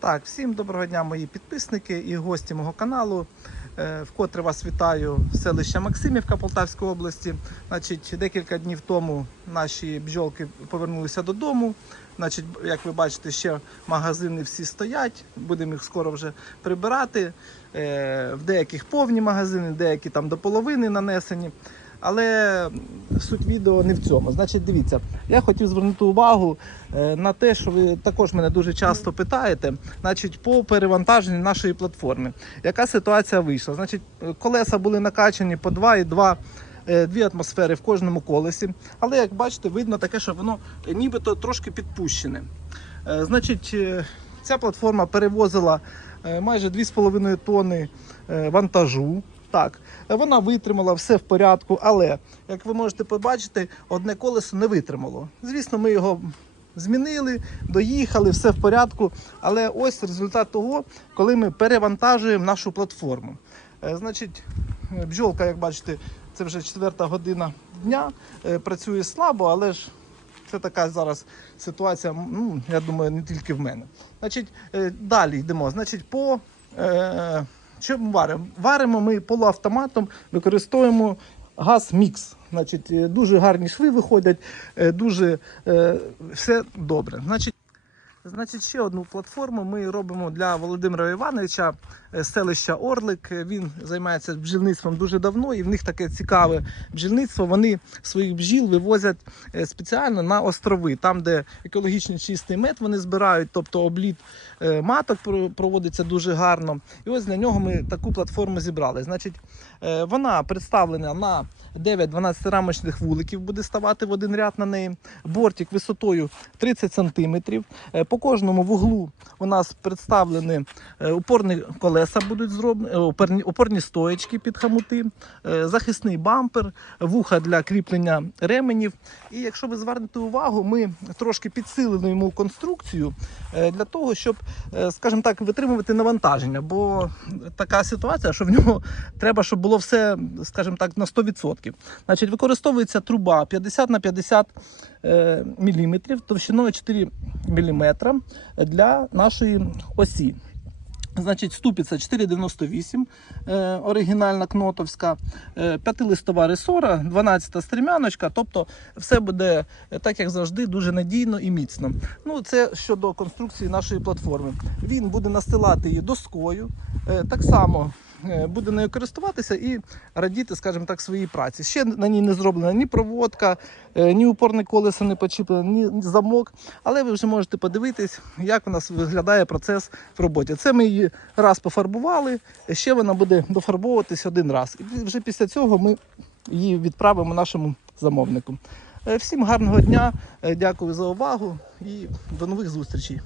Так, всім доброго дня, мої підписники і гості мого каналу. Е, Вкотре вас вітаю з селища Максимівка Полтавської області. Значить, декілька днів тому наші бджолки повернулися додому. Значить, як ви бачите, ще магазини всі стоять. Будемо їх скоро вже прибирати. Е, В деяких повні магазини, деякі там до половини нанесені. Але суть відео не в цьому. Значить, дивіться, я хотів звернути увагу е, на те, що ви також мене дуже часто питаєте. Значить, по перевантаженню нашої платформи. Яка ситуація вийшла? Значить, колеса були накачані по 2,2 е, Дві атмосфери в кожному колесі, але як бачите, видно таке, що воно нібито трошки підпущене. Е, Значить, ця платформа перевозила майже 2,5 тонни вантажу. Так, вона витримала все в порядку, але як ви можете побачити, одне колесо не витримало. Звісно, ми його змінили, доїхали, все в порядку. Але ось результат того, коли ми перевантажуємо нашу платформу. Е, Значить, бджолка, як бачите, це вже четверта година дня. е, Працює слабо, але ж це така зараз ситуація. Ну, я думаю, не тільки в мене. Значить, е, далі йдемо. Значить, по що ми варимо? Варимо ми полуавтоматом, використовуємо газ мікс. Значить, е, дуже гарні шви виходять, е, дуже е, все добре. Значить, Значить, ще одну платформу ми робимо для Володимира Івановича е, селища Орлик. Е, Він займається бджільництвом дуже давно, і в них таке цікаве бджільництво. Вони своїх бджіл вивозять е, спеціально на острови, там, де екологічно чистий мед вони збирають, тобто обліт маток проводиться дуже гарно. І ось для нього ми таку платформу зібрали. Значить, вона представлена на 9-12 рамочних вуликів, буде ставати в один ряд на неї. Бортик висотою 30 см. Кожному вуглу у нас представлені е, опорні колеса будуть зроблені, е, опорні, опорні стоечки під хамути, е, захисний бампер, вуха для кріплення ременів. І якщо ви звернете увагу, ми трошки підсилили йому конструкцію для того, щоб, скажімо так, витримувати навантаження. Бо така ситуація, що в нього треба, щоб було все, скажімо так, на 100%. Значить, використовується труба 50 на 50 е, міліметрів, товщиною 4 мм для нашої осі. Значить, ступиця 4,98, е, оригінальна кнотовська, е, п'ятилистова ресора, 12 стрімяночка. Тобто все буде, е, так як завжди, дуже надійно і міцно. Ну, це щодо конструкції нашої платформи. Він буде настилати її доскою. Так само буде нею користуватися і радіти, скажімо так, своїй праці. Ще на ній не зроблена ні проводка, е, ні упорне колесо не почіплено, ні замок. Але ви вже можете подивитись, як у нас виглядає процес в роботі. Це ми її раз пофарбували, ще вона буде дофарбовуватись один раз. І вже після цього ми її відправимо нашому замовнику. Е, Всім гарного дня, е, дякую за увагу і до нових зустрічей.